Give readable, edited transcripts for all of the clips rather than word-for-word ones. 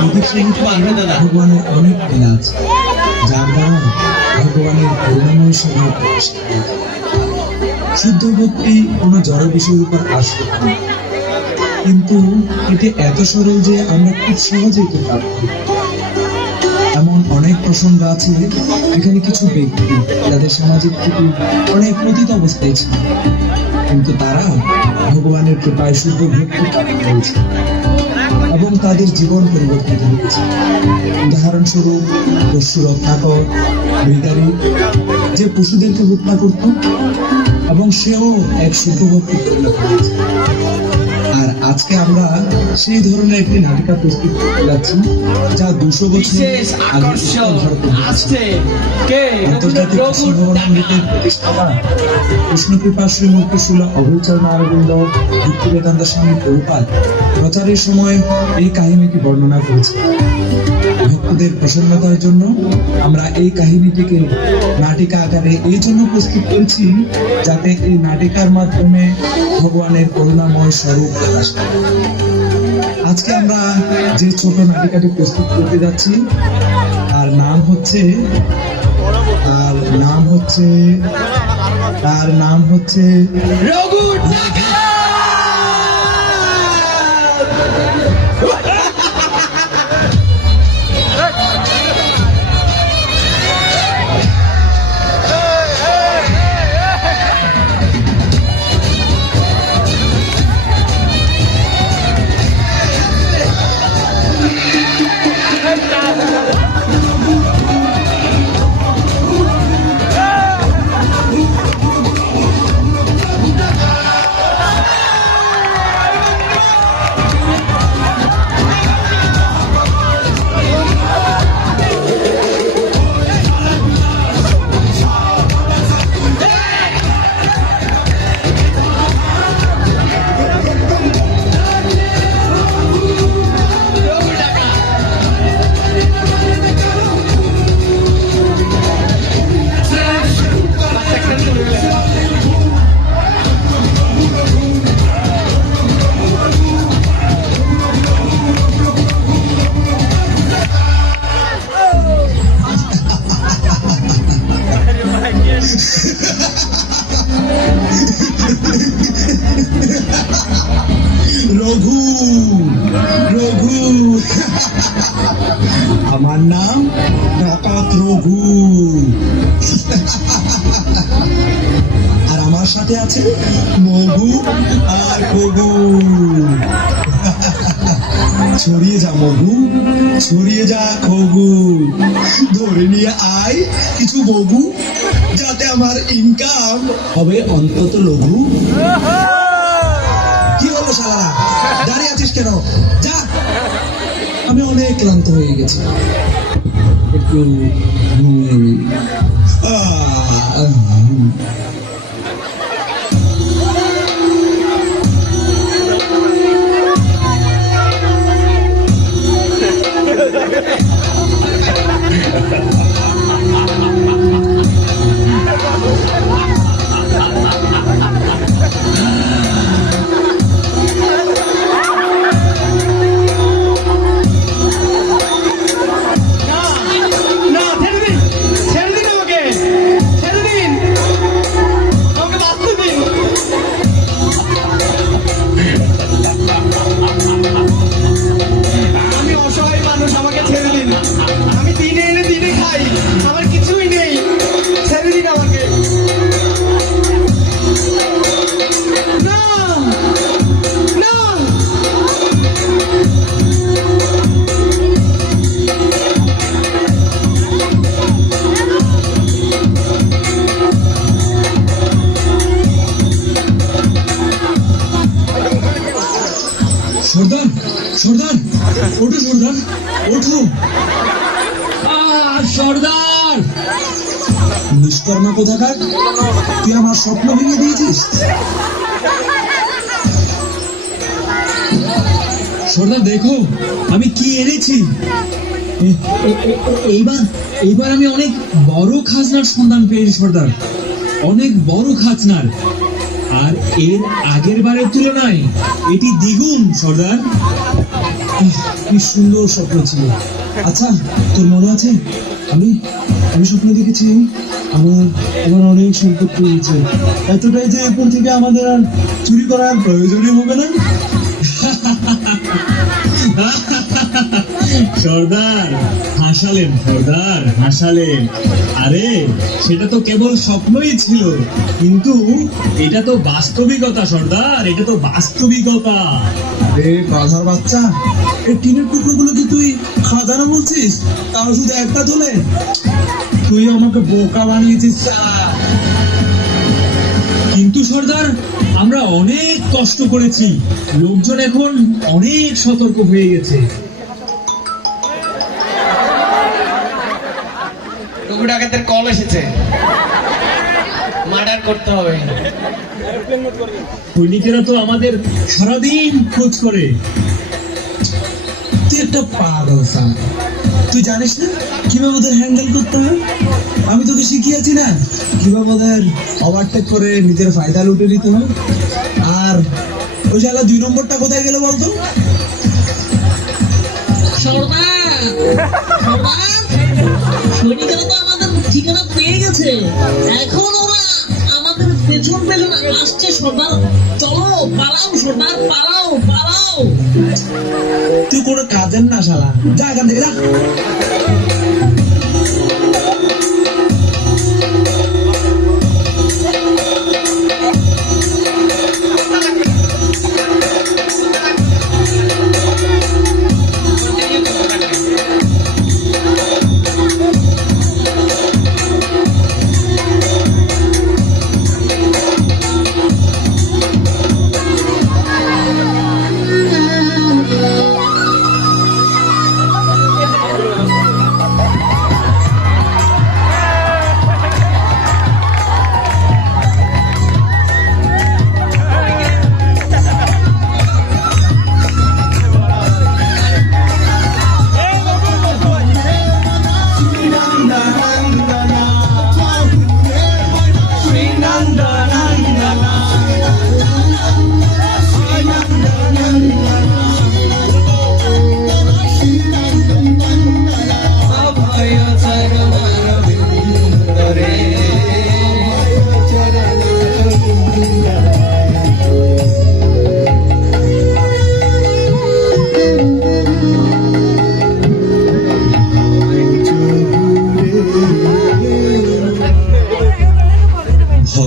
ভগবানের অনেক লীলা আছে, যার দ্বারা ভগবানের করুণাময় স্বভাব প্রকাশ পায়। শুদ্ধ ভক্তি কোনো জড় বিষয়ের উপর আশ্রিত নয়, কিন্তু এটি এত সরল যে আমরা খুব সহজেই এটি লাভ করি। এমন অনেক প্রসঙ্গ আছে এখানে কিছু ব্যক্তি যাদের সামাজিক থেকে অনেক পতিত অবস্থায় ছিল, কিন্তু তারা ভগবানের কৃপায় শুদ্ধ ভক্তি প্রাপ্ত হয়েছে এবং তাদের জীবন পরিবর্তিত হয়েছে। উদাহরণস্বরূপ পশু রক্ষাকর ভিখারি, যে পশুদেরকে হত্যা করত এবং সেও এক শুদ্ধ ভক্তি পরিণত হয়েছে। আর আজকে আমরা সেই ধরনের একটি নাটিকা প্রস্তুত করতে যাচ্ছি, যা 200 বছর আগে আন্তর্জাতিক কৃষ্ণ ভবন সঙ্গীতের প্রতিষ্ঠাতা কৃষ্ণকৃপা শ্রীমূর্তি শিল অভয়চরণ অরবিন্দ ভক্তিবেদান্ত স্বামী প্রভুপাদ প্রচারের সময় এই কাহিনীটি বর্ণনা করেছে। ভক্তদের প্রসন্নতার জন্য আমরা এই কাহিনীটিকে নাটিকা আকারে এই জন্য প্রস্তুত করেছি, যাতে এই নাটিকার মাধ্যমে ভগবানের করুণাময় স্বরূপ প্রকাশ পায়। আজকে আমরা যে ছোট নাটিকাটি প্রস্তুত করতে যাচ্ছি তার নাম হচ্ছে রঘু ডাকাত। রঘু রঘু আমার নাম ডাকাত রঘু, আর আমার সাথে আছে মঘু আর খগু। ছড়িয়ে যা মঘু, ছড়িয়ে যা খগু, ধরে নিয়ে আয় কিছু মঘু, যাতে আমার ইনকাম হবে অন্তত লঘু। কি হলো সারা, দাঁড়িয়ে আছিস কেন? যা, আমি অনেক ক্লান্ত হয়ে গেছি, একটু ঘুমিয়ে নিই। সর্দার, সর্দার, ওঠো সর্দার, ওঠো। সর্দার, নিষ্কর্মা কোথাকার, তুই আমার স্বপ্ন ভেঙে দিয়েছিস। সর্দার দেখো আমি কি এনেছি। এইবার আমি অনেক বড় খাজনার সন্ধান পেয়েছি সর্দার, অনেক বড় খাজনার, আর এর আগের বারের তুলনায় এটি দ্বিগুণ সর্দার। কি সুন্দর স্বপ্ন ছিল। আচ্ছা, তোর মনে আছে আমি আমি স্বপ্ন দেখেছি আমার আমার অনেক সম্পত্তি হয়েছে, এতটাই যে এরপর থেকে আমাদের আর চুরি করার প্রয়োজনই হবে না। সর্দার হাসালেন, সর্দার হাসালেন। আরে সেটা তো কেবল স্বপ্নই ছিল, কিন্তু এটা তো বাস্তবিকতা সর্দার, এটা তো বাস্তবিকতা। আরে গাধার বাচ্চা, এই টিনের টুকরোগুলো কি তুই খাজানা বলছিস? তাও শুধু একটা তোলে? তুই আমাকে বোকা বানিয়েছিস স্যার। কিন্তু সর্দার আমরা অনেক কষ্ট করেছি, লোকজন এখন অনেক সতর্ক হয়ে গেছে। টুকু ডাকাতের কল এসেছে, মার্ডার করতে হবে। সৈনিকেরা তো আমাদের সারাদিন খোঁজ করে। তুই একটা পাগল স্যার, তুই জানিস না কিভাবে ওদের হ্যান্ডেল করতে হয়? আমি তোকে শিখিয়েছি না কিভাবে ওদের ওভারটেক করে নিজের ফায়দা লুটে নিতে হয়। আর ওই শালা 2 নম্বরটা কোথায় গেল বলতো? সর্দার, সর্দার, সৈনিকেরা তো আমাদের ঠিকানা পেয়ে গেছে, এখন ওরা আমাদের পেছন পেছন আসছে। সর্দার চলো, পালাও সর্দার, পালাও পালাও। তুই কোনো কাজের না শালা, যা এখান থেকে যা।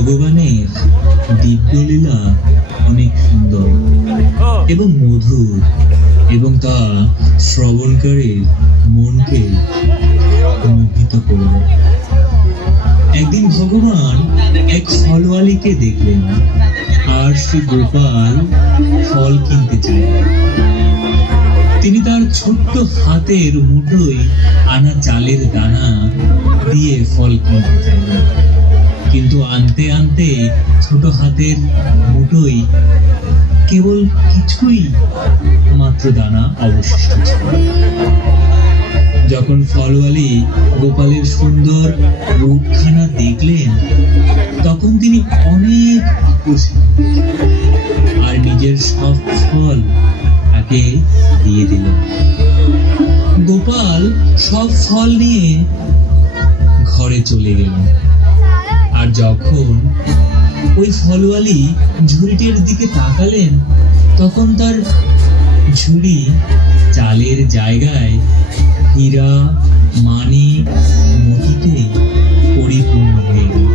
ভগবানের দিব্যলীলা অনেক সুন্দর এবং মধুর, এবং তা শ্রবণকারীর মনকে মোহিত করবে। একদিন ভগবান এক ফলওয়ালিকে দেখলেন, আর শ্রী গোপাল ফল কিনতে চাইলেন। তিনি তার ছোট্ট হাতের মুঠোয় আনা চালের দানা দিয়ে ফল কিনতে চাইলেন, কিন্তু আনতে আনতে ছোট হাতের মুঠোয় কেবল কিছুই মাত্র দানা অবশিষ্ট ছিল। যখন ফলওয়ালি গোপালের সুন্দর রূপখানা দেখলেন, তখন তিনি অনেক খুশি আর নিজের সব ফল তাকে দিয়ে দিলেন। গোপাল সব ফল নিয়ে ঘরে চলে গেলেন। আর যখন ওই ফলওয়ালি ঝুড়িটির দিকে তাকালেন, তখন তার ঝুড়ি চালের জায়গায় হীরা, মানিক, মতিতে পরিপূর্ণ হয়ে গেল।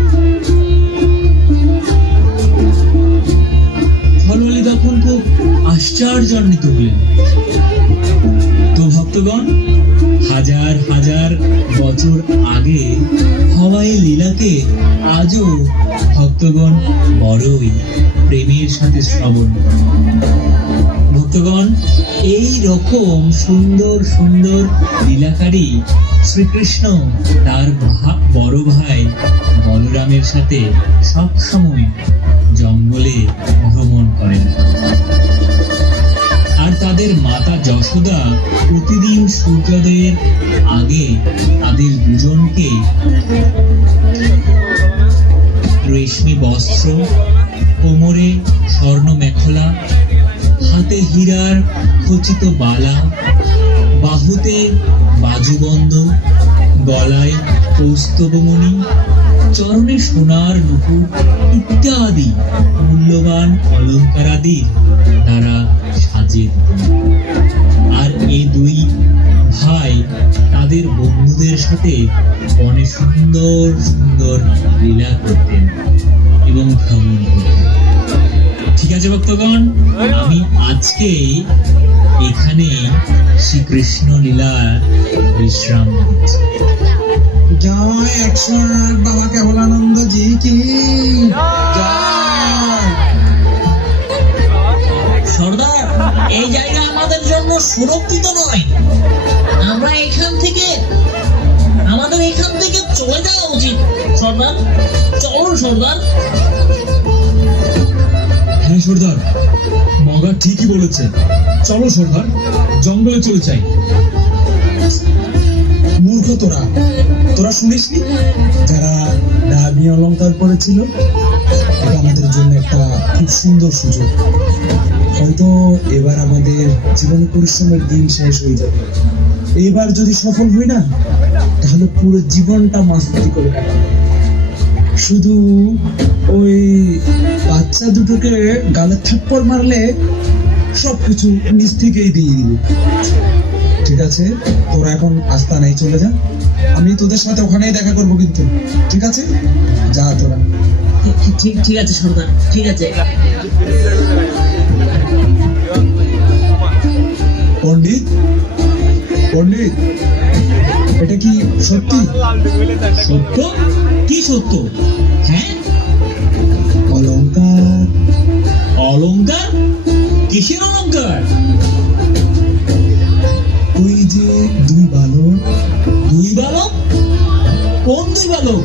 ফলওয়ালি তখন খুব আশ্চর্যান্বিত হলেন। তো ভক্তগণ, হাজার হাজার বছর আগে হওয়া এই লীলাকে আজও ভক্তগণ বড়ই প্রেমের সাথে শ্রবণ করে। ভক্তগণ, এই রকম সুন্দর সুন্দর লীলাকারী শ্রীকৃষ্ণ তার বড় ভাই বলরামের সাথে সব সময় জঙ্গলে ভ্রমণ করেন। আর তাদের মাতা যশোদা প্রতিদিন সূর্যোদয়ের আগে তাদের দুজনকে রেশমি বস্ত্র, কোমরে স্বর্ণ মেখলা হাতে হীরার খচিত বালা, বাহুতে বাজুবন্ধ, গলায় কৌস্তবমণি, চরণে সোনার নুপুর ইত্যাদি মূল্যবান অলঙ্কারাদি তারা সাজে। আর এই দুই ভাই তাদের বন্ধুদের সাথে বনে সুন্দর সুন্দর লীলা করতেন এবং ভ্রমণ করতেন। ঠিক আছে ভক্তগণ, আমি আজকে এখানে শ্রীকৃষ্ণ লীলার বিশ্রাম নিচ্ছি। জয় 108 বাবা কেবলানন্দ জি কি জয়। সর্দার, এই জায়গা আমাদের জন্য সুরক্ষিত নয়। আমরা আমাদের এখান থেকে চলে যাওয়া উচিত। সর্দার, চলো সর্দার। হ্যাঁ সর্দার, মগা ঠিকই বলেছে। চলো সর্দার, জঙ্গলে চলে যাই। মূর্খ তোরা শুনিসনি যারা দামি অলংকার পরেছিল? এটা আমাদের জন্য একটা খুব সুন্দর সুযোগ। হয়তো এবার আমাদের জীবন পরিশ্রমের দিন শেষ হয়ে যাবে। এবার যদি সফল হই না, তাহলে পুরো জীবনটা মাস্তি করে কাটাবো। শুধু ওই বাচ্চা দুটোকে গালে থাপ্পড় মারলে সবকিছু নিজ থেকেই দিয়ে দিবে। ঠিক আছে, তোরা এখন আস্তানায় চলে যা। আমি তোদের সাথে ওখানেই দেখা করবো কিন্তু। ঠিক আছে, যা তোরা। ঠিক আছে সর্দার, ঠিক আছে। পণ্ডিত, এটা কি সত্যি? সত্য? কি সত্য? হ্যাঁ, অলংকার। অলংকার? কিসের অলংকার? ওই যে দুই বালক। দুই বালক? কোন দুই বালক?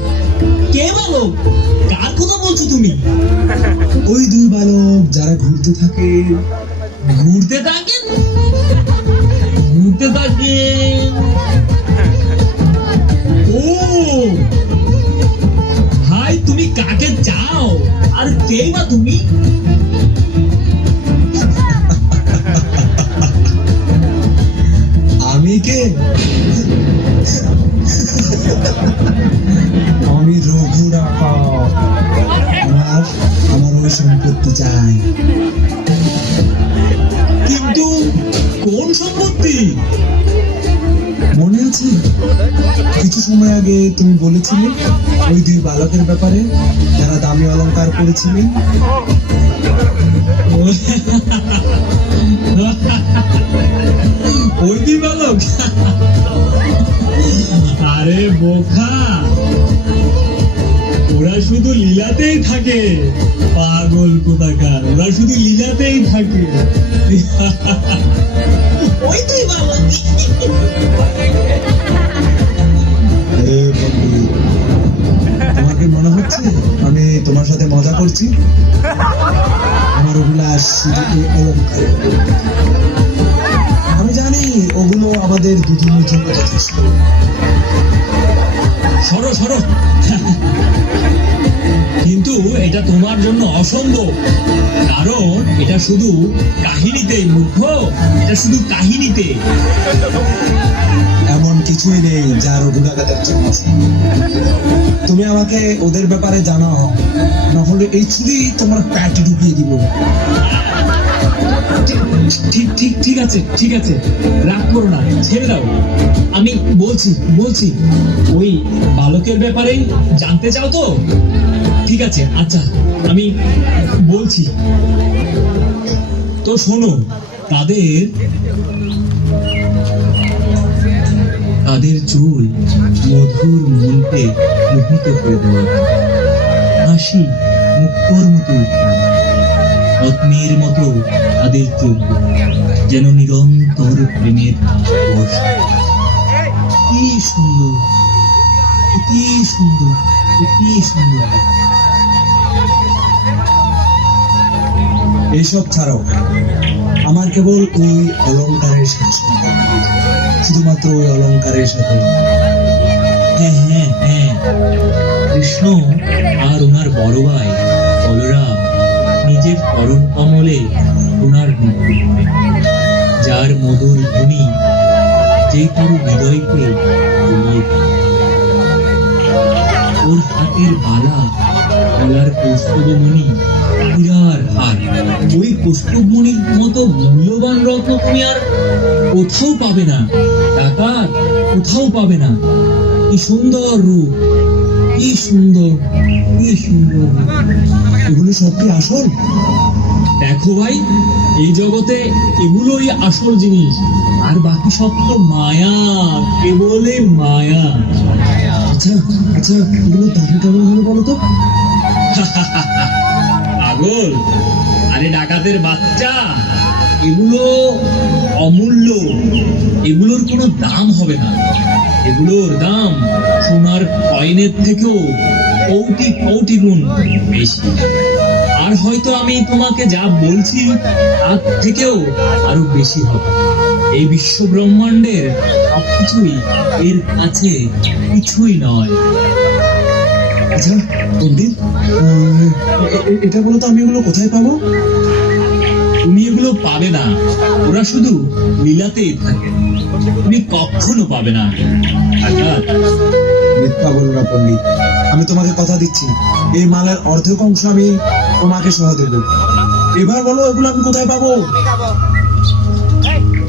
কে বালক? কার কথা বলছো তুমি? ওই দুই বালক যারা ঘুরতে থাকে। ঘুরতে থাকেন? ও ভাই, তুমি কাকে চাও? আর কে বা তুমি? আমি কে? আমি রঘু ডাকা। আমার ওই সম্পত্তি চাই। কিন্তু কোন সম্পত্তি? মনে আছে কিছু সময় আগে তুমি বলেছিলে ওই দুই বালকের ব্যাপারে যারা দামি অলংকার পরেছিলেন? ওই দুই বালক? আরে বোকা, ওরা শুধু লীলাতেই থাকে। পাগল কোথাকার, ওরা শুধু লীলাতেই থাকে। ওই তুই বাবা। আরে বন্ধু, তোমার কি মনে হচ্ছে আমি তোমার সাথে মজা করছি? আমার অভিলাষ শুধু এই অলংকার। আমি জানি ওগুলো আমাদের দুজনের জন্য যথেষ্ট। সরো সরো। কিন্তু এটা তোমার জন্য অসম্ভব, কারণ এটা শুধু কাহিনীতেই। মূর্খ, এটা শুধু কাহিনীতে। এমন কিছুই নেই যা রঘু ডাকাতের জন্য অসম্ভব। তুমি আমাকে ওদের ব্যাপারে জানাও, নাহলে এই ছুরি তোমার প্যাটে ঢুকিয়ে দিব। ঠিক আছে, ঠিক আছে, রাগ করো না, ছেড়ে দাও। আমি বলছি ওই বালকের ব্যাপারেই জানতে চাও তো? ঠিক আছে, আচ্ছা, আমি বলছি। তো শোনো, তাদের চুল মধুর মনকে মোহিত করে দেওয়া, হাসি মুক্তর মতো উত্তাল, রত্নের মতো তাদের চোখ, যেন নিরন্তর প্রেমের বর্ষা। কি সুন্দর, অতি সুন্দর, অতি সুন্দর। এইসব ছাড়াও আমার কেবল ওই অলংকারের সাথে সম্পর্ক, শুধুমাত্র ওই অলংকারের সাথে। হ্যাঁ হ্যাঁ হ্যাঁ, কৃষ্ণ আর ওনার বড় ভাই বলরাম নিজ নিজের চরণ কমলে সোনার মুকুট, যার মধুর ধ্বনি যে কারো হৃদয়কে জড়িয়ে দেয়। ওর হাতের বালা, গলার কৌস্তবমণি, হীরার হার। ওই কৌস্তবমণির মতো মূল্যবান রত্ন তুমি আর কোথাও পাবে না, ডাকাত, কোথাও পাবে না। কি সুন্দর রূপ, কি সুন্দর, কি সুন্দর রূপ। এগুলো সব কি আসল? দেখো ভাই, এই জগতে এগুলোই আসল জিনিস, আর বাকি সব তো মায়া, কেবলই মায়া। আচ্ছা আচ্ছা, এগুলো দাম কেমন হলো বলো তো? পাগল, আরে ডাকাতের বাচ্চা, এগুলো অমূল্য, এগুলোর কোনো দাম হবে না। এগুলোর দাম সোনার কয়েনের থেকেও কোটি কোটি গুণ বেশি। আর হয়তো আমি তোমাকে যা বলছি তার থেকেও আরো বেশি হবে। এই বিশ্ব ব্রহ্মাণ্ডের সবকিছুই এর কাছে কিছুই নয়। আচ্ছা পণ্ডিত, এটা বলো তো, আমি এগুলো কোথায় পাবো? তুমি এগুলো পাবে না, ওরা শুধু লীলাতেই থাকে, তুমি কখনো পাবে না। ডাকাত, মিথ্যা বলো না পণ্ডিত, আমি তোমাকে কথা দিচ্ছি, এই মালের অর্ধেক অংশ আমি তোমাকে সহ দেবো। এবার বলো, এগুলো আমি কোথায় পাবো?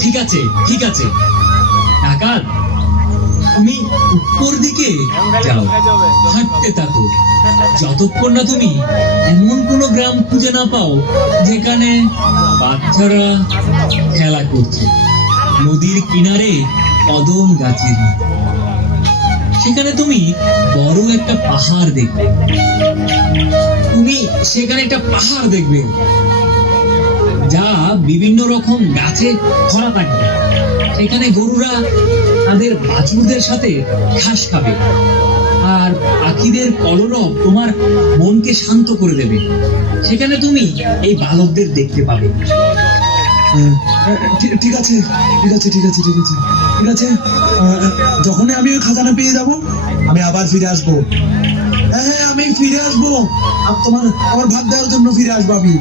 ঠিক আছে, ঠিক আছে ডাকাত, তুমি উত্তর দিকে যাও, হাঁটতে থাকো, যতক্ষণ না তুমি এমন কোনো গ্রাম খুঁজে না পাও যেখানে বাচ্চারা খেলা করছে নদীর কিনারে কদম গাছের নিচে। সেখানে তুমি বড় একটা পাহাড় দেখবে, তুমি সেখানে একটা পাহাড় দেখবে যা বিভিন্ন রকম গাছে ভরা থাকবে। সেখানে গরুরা তাদের বাছুরদের সাথে ঘাস খাবে, আর পাখিদের কলরব তোমার মনকে শান্ত করে দেবে। সেখানে তুমি এই বালকদের দেখতে পাবে। ঠিক আছে, ঠিক আছে, ঠিক আছে, ঠিক আছে, ঠিক আছে। যখনই আমি ওই খাজানা পেয়ে যাব, আমি আবার ফিরে আসবো। হ্যাঁ হ্যাঁ, আমি ফিরে আসবো। আমার ভাগ দেওয়ার জন্য ফিরে আসবো আমি।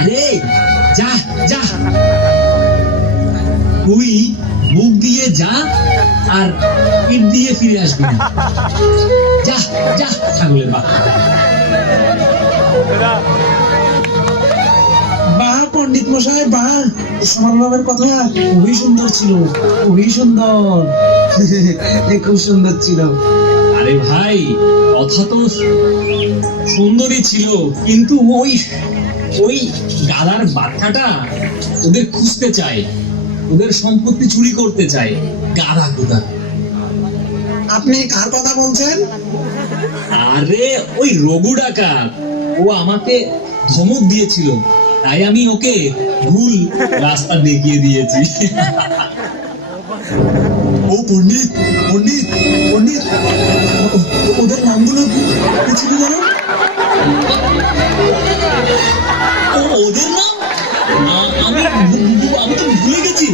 আরে যা যা, তুই মুখ দিয়ে যা আর পিঠ দিয়ে ফিরে আসবি না। যা যা, ছাগলের বাচ্চা। বাহ পণ্ডিত মশাই, বাহ, সমারোহের কথা খুবই সুন্দর ছিল, খুবই সুন্দর। খুব সুন্দর ছিল। আরে ভাই, কথা তো সুন্দরই ছিল, কিন্তু ওই ওই গাধার বাচ্চাটা ওদের খুঁজতে চায়, ওদের সম্পত্তি চুরি করতে চায়। গাধা কোথা। আপনি কার কথা বলছেন? আরে ওই রঘু ডাকাত, ও আমাকে ধমক দিয়েছিল, তাই আমি ওকে ভুল রাস্তা দেখিয়ে দিয়েছি। ও পণ্ডিত, পণ্ডিত, পণ্ডিত, ওদের নামগুলো কি ছিল জানো? ওদের নাম আমি আমি তো ভুলে গেছি।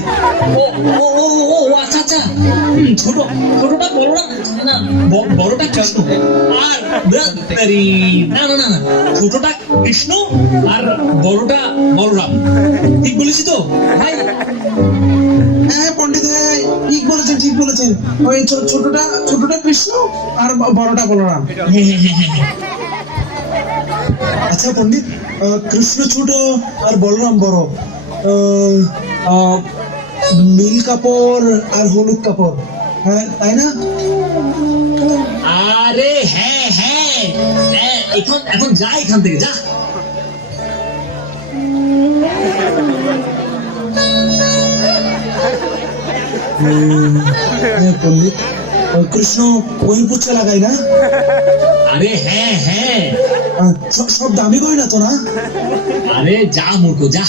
ও ও ও ও, আচ্ছা আচ্ছা, ছোটটা বড়টা না, বড়টা কৃষ্ণ, আর না না না না, ছোটটা কৃষ্ণ আর বড়টা বলরাম। ঠিক বলেছি তো ভাই? হ্যাঁ পণ্ডিত, হ্যাঁ ঠিক বলেছেন, ঠিক বলেছেন। ওই ছোটটা কৃষ্ণ আর বড়টা বলরাম। আচ্ছা পণ্ডিত, কৃষ্ণ ছোট আর বলরাম বড়, নীল কাপড় আর হলুদ কাপড়, হ্যাঁ তাই না? আরে হ্যাঁ হ্যাঁ, এখন যা এখান থেকে, যা। হ্যাঁ পণ্ডিত, কৃষ্ণ ওই পুচ্ছে লাগাই না? আরে হ্যাঁ হ্যাঁ, সব দামি কই না তো না? আরে যা মূর্খ, যা।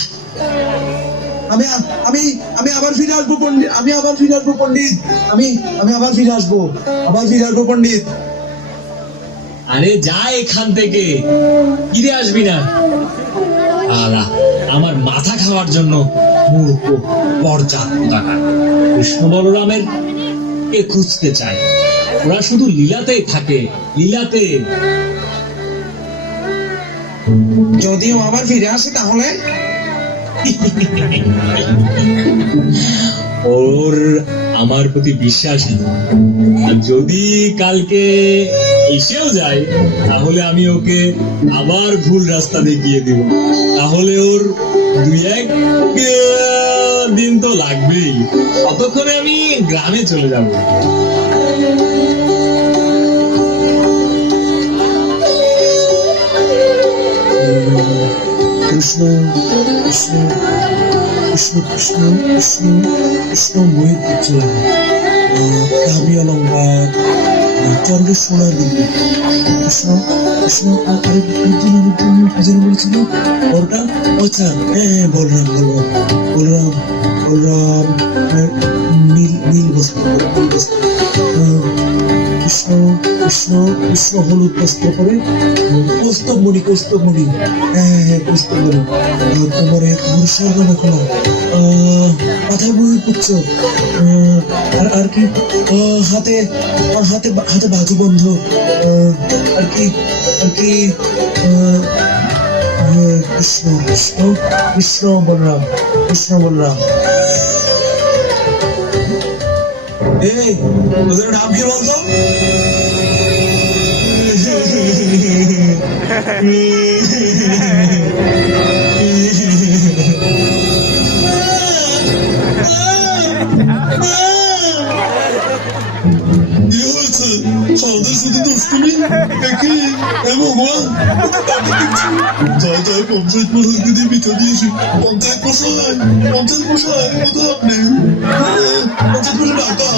আমি আমি আমি আবার ফিরে আসবো পণ্ডিত, আমি আবার ফিরে আসবো পণ্ডিত, আমি আবার ফিরে আসবো, পণ্ডিত। আরে যা এখান থেকে, ফিরে আসবি না। আলা, আমার মাথা খাওয়ার জন্য মূর্খ পর্যাপ্ত টাকা। কৃষ্ণ বলরামের কে খুঁজতে চায়, ওরা শুধু লীলাতেই থাকে, লীলাতে। যদিও আবার ফিরে আসে তাহলে ওর আমার প্রতি বিশ্বাস নেই। আর যদি কালকে এসেও যায় তাহলে আমি ওকে আবার ভুল রাস্তা দেখিয়ে দিব। তাহলে ওর দুই এক দিন তো লাগবেই, ততক্ষণে আমি গ্রামে চলে যাব। কৃষ্ণ কৃষ্ণ কৃষ্ণ কৃষ্ণ কৃষ্ণ কৃষ্ণ ময়ূর পুত্র কামি অলঙ্কার চন্দ্রের সোনার বিন্দু কৃষ্ণ কৃষ্ণ আর আরেকজন বলেছিল ওটা আচ্ছা হ্যাঁ বলরাম বলরাম বলরাম বলরাম নীল নীল বস্ত্র নীল বস্ত্র কৃষ্ণ কৃষ্ণ কৃষ্ণ হলুদ বস্ত্র পরে কৌস্তবমণি কৌস্তবমণি হ্যাঁ হ্যাঁ কৌস্তবমণি কোমরে স্বর্ণ খোলা মাথায় ময়ূর পুচ্ছ আর আর কি হাতে হাতে হাতে বাজু বন্ধ আর কি আর কি কৃষ্ণ কৃষ্ণ কৃষ্ণ বলরাম কৃষ্ণ বলরাম এই ওদের নাম কি বলতো সন্ধ্যা শুধু দুষ্টুমি দেখি ভগবান যাই পঞ্চায়েত প্রধানকে দিয়ে পিঠা দিয়েছি। পঞ্চায়েত মশাই কোথায় আপনি? পঞ্চায়েত মশাই ডাকাত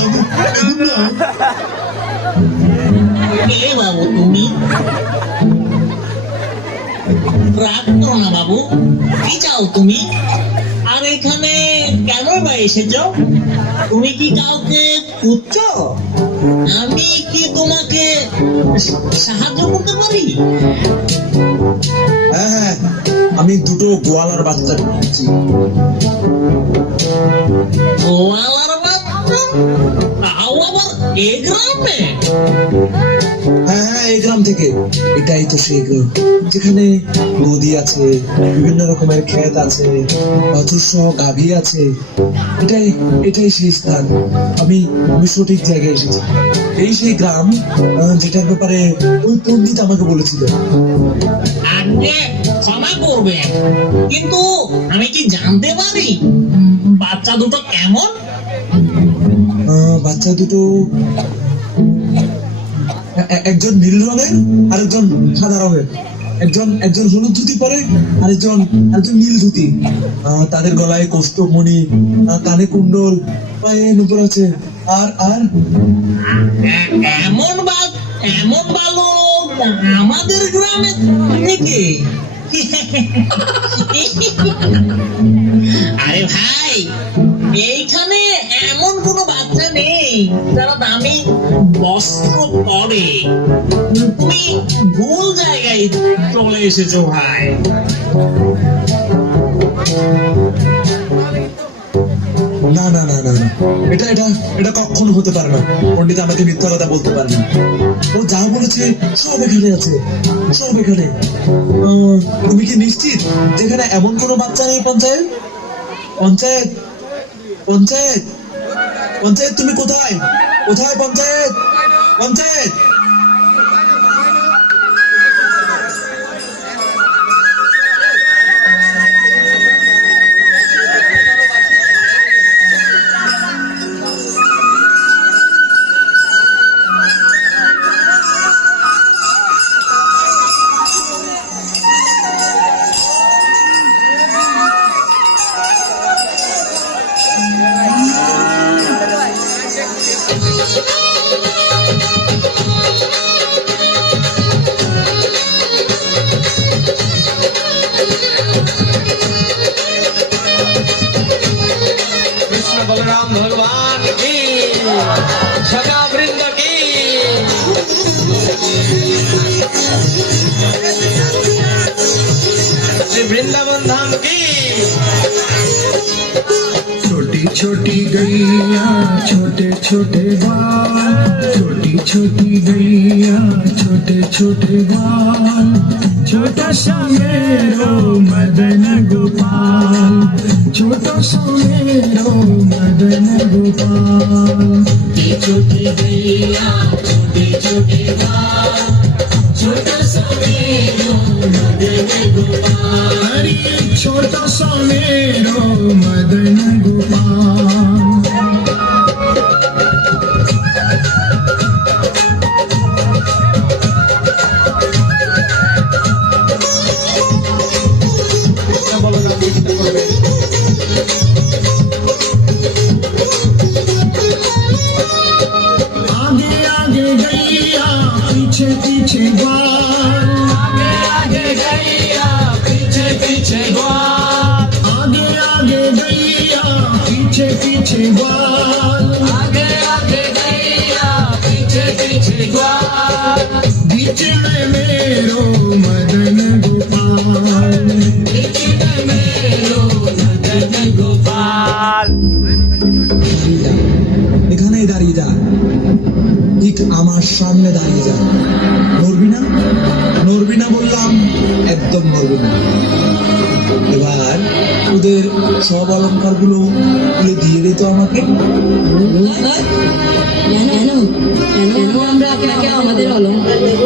দেখুন না। কে বাবু তুমি? রাগ করো না বাবু, কি চাও তুমি? আর এখানে কেন বা এসেছো? তুমি কি কাউকে খুঁজছো? আমি কি তোমাকে সাহায্য করতে পারি? হ্যাঁ হ্যাঁ আমি দুটো গোয়ালার বাচ্চা পেয়েছি। গোয়ালার বাচ্চা? তাও আবার এ গ্রামে? হ্যাঁ হ্যাঁ এই গ্রাম থেকে। এটাই তো সেই গ্রাম যেখানে নদী আছে, বিভিন্ন রকমের ক্ষেত আছে, বাছুর সহ গাভী আছে। এটাই এটাই সেই স্থান। আমি আমি সঠিক জায়গায় এসেছি। এই সেই গ্রাম যেটার ব্যাপারে ওই পণ্ডিত আমাকে বলেছিল। আগে ক্ষমা করবে, কিন্তু আমি কি জানতে পারি বাচ্চা দুটো কেমন? বাচ্চা দুটো একজন নীল রঙের আর একজন সাদা রঙের। একজন একজন হলুদ ধুতি পরে আর একজন একজন নীল ধুতি। তাদের গলায় কৌস্তবমণি, কানে কুণ্ডল, পায়ে নুপুর আছে। আর আর এমন বালক আমাদের গ্রামে থেকে? আরে ভাই, এইখানে এমন কোনো বাচ্চা নেই যারা দামি বস্ত্র পরে। তুমি ভুল জায়গায় চলে এসেছো ভাই। না না না না না, এটা এটা এটা কখনো হতে পারে না। পণ্ডিত আমাকে মিথ্যা কথা বলতে পারে না। ও যা বলেছে সব এখানে আছে, সব এখানে। তুমি কি নিশ্চিত যেখানে এমন কোনো বাচ্চা নেই? পঞ্চায়েত পঞ্চায়েত পঞ্চায়েত পঞ্চায়েত তুমি কোথায়? কোথায় পঞ্চায়েত? পঞ্চায়েত कृष्ण बलराम भगवान की, सखा वृंद की। श्री वृंदावन धाम की। छोटी छोटी गैया छोटे छोटे बाल, छोटी छोटी गैया छोटे छोटे बाल, छोटा सा मेरो मदन गोपाल, छोटा सा मेरो मदन गोपाल। छोटी गैया छोटे छोटे बाल, छोटा सा मेरो मदन गोपाल, अरे छोटा सा मेरो मदन गोपाल। आगे आगे गैया पीछे पीछे ग्वाल, आगे आगे गैया पीछे पीछे ग्वाल, आगे आगे गैया पीछे पीछे ग्वाल, आगे आगे गैया पीछे पीछे ग्वाल। बीच में मेरो मदन गोपाल, बीच में मेरो मदन गोपाल। এখানেই দাঁড়িয়ে যা, ঠিক আমার সামনে দাঁড়িয়ে যা। নড়বি না, নড়বি না বললাম, একদম নড়বি না। এবার ওদের সব অলংকার গুলো তুলে দিয়ে দে তো আমাকে। কেন কেন কেন আমরা আপনাকে আমাদের অলংকার দেব?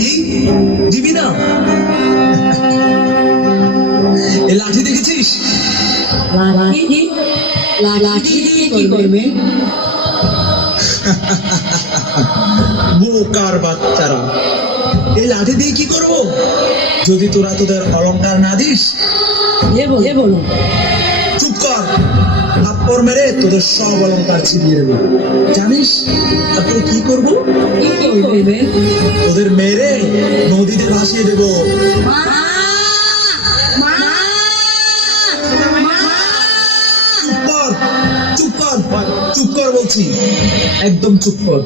কি দিবি না? এ লাঠি দেখেছিস? লাঠি দিয়ে কি করবেন? বোকার বাচ্চারা, এই লাঠি দিয়ে কি করব? যদি তোরা তোদের অলংকার না দিস, দেবো না। চুপ কর, থাপ্পড় মেরে তোদের সব অলংকার ছিনিয়ে দেবো। জানিস তারপর কি করবো? কি করবেন? তোদের মেরে নদীতে ভাসিয়ে দেবো। চুপ কর, চুপ কর, চুপ কর বলছি, একদম চুপ কর।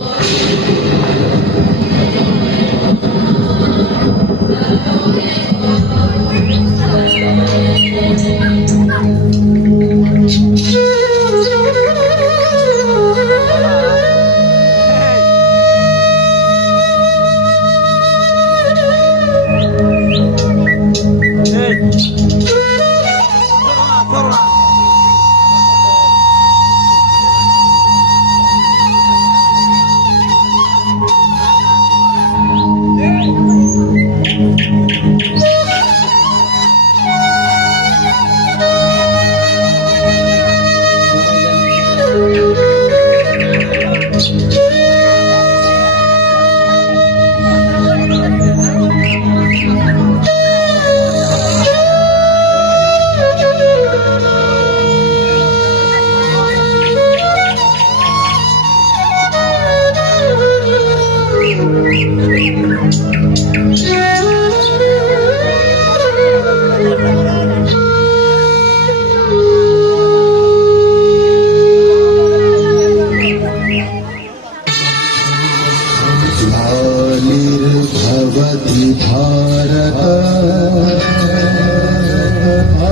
भवति भारत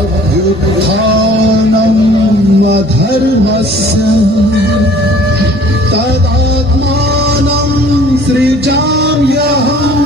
अभ्युत्थानम् अधर्मस्य तदात्मानं सृजाम्यहम्।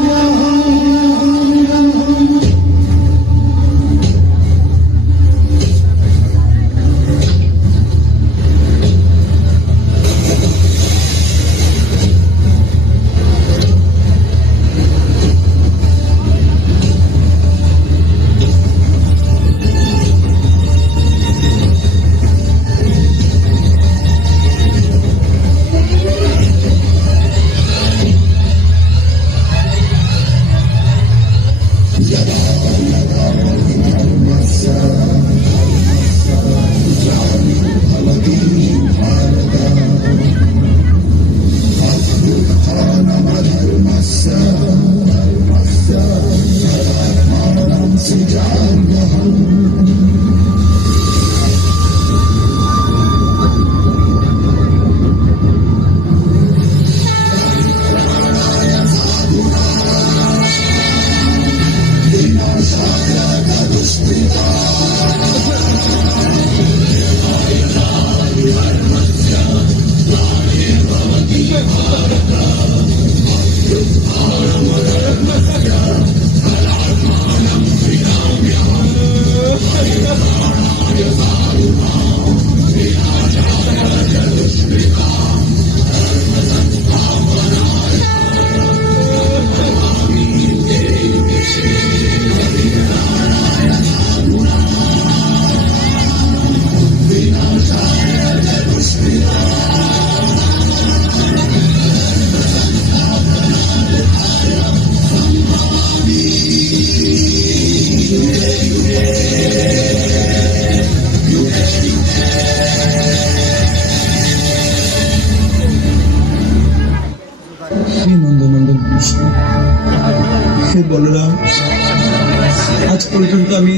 আমি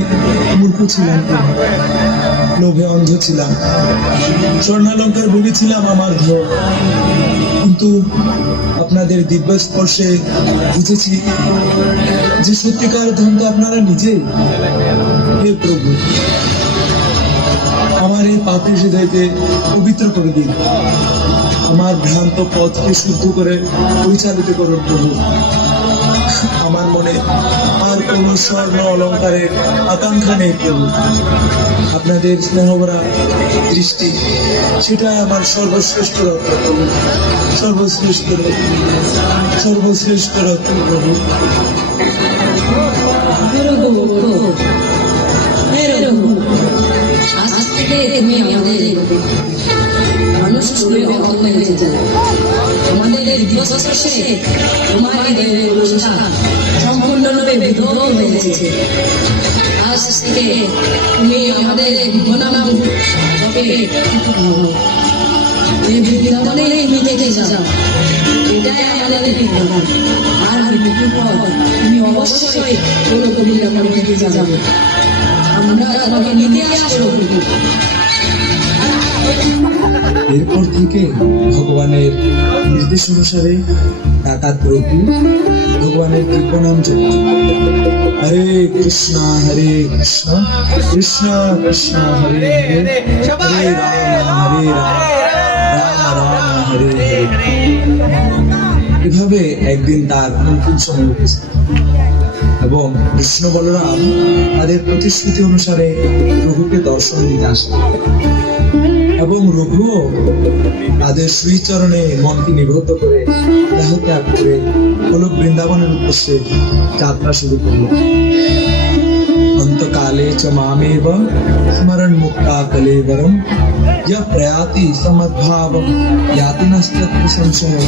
মূর্খ ছিলাম, লোভে অন্ধ ছিলাম, স্বর্ণালঙ্কার ভুগেছিলাম আমার ধন। কিন্তু আপনাদের দিব্য স্পর্শে বুঝেছি যে সত্যিকার ধন তো আপনারা নিজেই। হে প্রভু, আমার এই পাপী হৃদয়কে পবিত্র করে দিন, আমার ভ্রান্ত পথকে শুদ্ধ করে পরিচালিত করুন প্রভু। আমার মনে আর কোনো স্বর্ণ অলঙ্কারের আকাঙ্ক্ষা নেই প্রভু। আপনাদের স্নেহভরা দৃষ্টি সেটাই আমার সর্বশ্রেষ্ঠ রত্ন প্রভু, সর্বশ্রেষ্ঠ রত্ন, সর্বশ্রেষ্ঠ রত্ন প্রভু। আজ থেকে তুমি আমাদের মানুষ ছুঁড়ে অন্ধ হয়ে যায়। আমাদের দিবসে তোমার এই অনুষ্ঠান সম্পূর্ণরূপে বিধব হয়েছে। আজ থেকে তুমি আমাদের বনাম তবে এই বৃন্দাবনে তুমি দেখে যাও, এটাই আমাদের বৃন্দাবন। আর মৃত্যুর পর তুমি অবশ্যই কোনো বৃন্দাবনে দেখে যাবে। আমরা তোমাকে নিতে আসবো। এরপর থেকে ভগবানের নির্দেশ অনুসারে ডাকাত প্রভু ভগবানের দিব্য নাম জপ, হরে কৃষ্ণ কৃষ্ণ কৃষ্ণ কৃষ্ণ হরে হরে, হরে রাম রাম রাম হরে হরে। এভাবে একদিন তার অন্তিম সময় উপস্থিত এবং কৃষ্ণ বলরাম তাদের প্রতিশ্রুতি অনুসারে রঘুকে দর্শন দিতে আসলেন এবং রঘুও তাদের শ্রীচরণে মনকে নিবদ্ধ করে দেহ ত্যাগ করে গোলক বৃন্দাবনের উদ্দেশ্যে যাত্রা শুরু করলেন। অন্তকালে চ মামেব স্মরণ মুক্তা কলেবরম ইয়া প্রয়াতি সমদ্ভাবম ইয়াতি নাস্ত্যত্র সংশয়।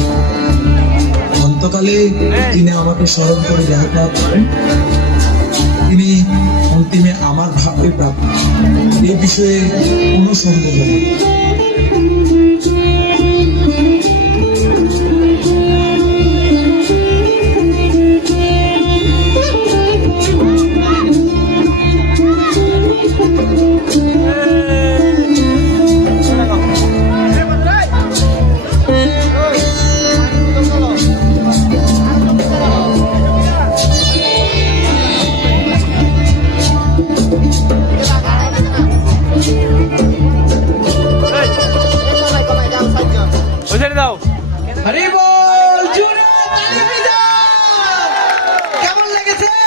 অন্তকালে তিনি আমাকে স্মরণ করে দেহ ত্যাগ করেন, তিনি অন্তিমে আমার ভাবকে প্রাপ্ত, এই বিষয়ে কোনো সন্দেহ নেই। হরি বল।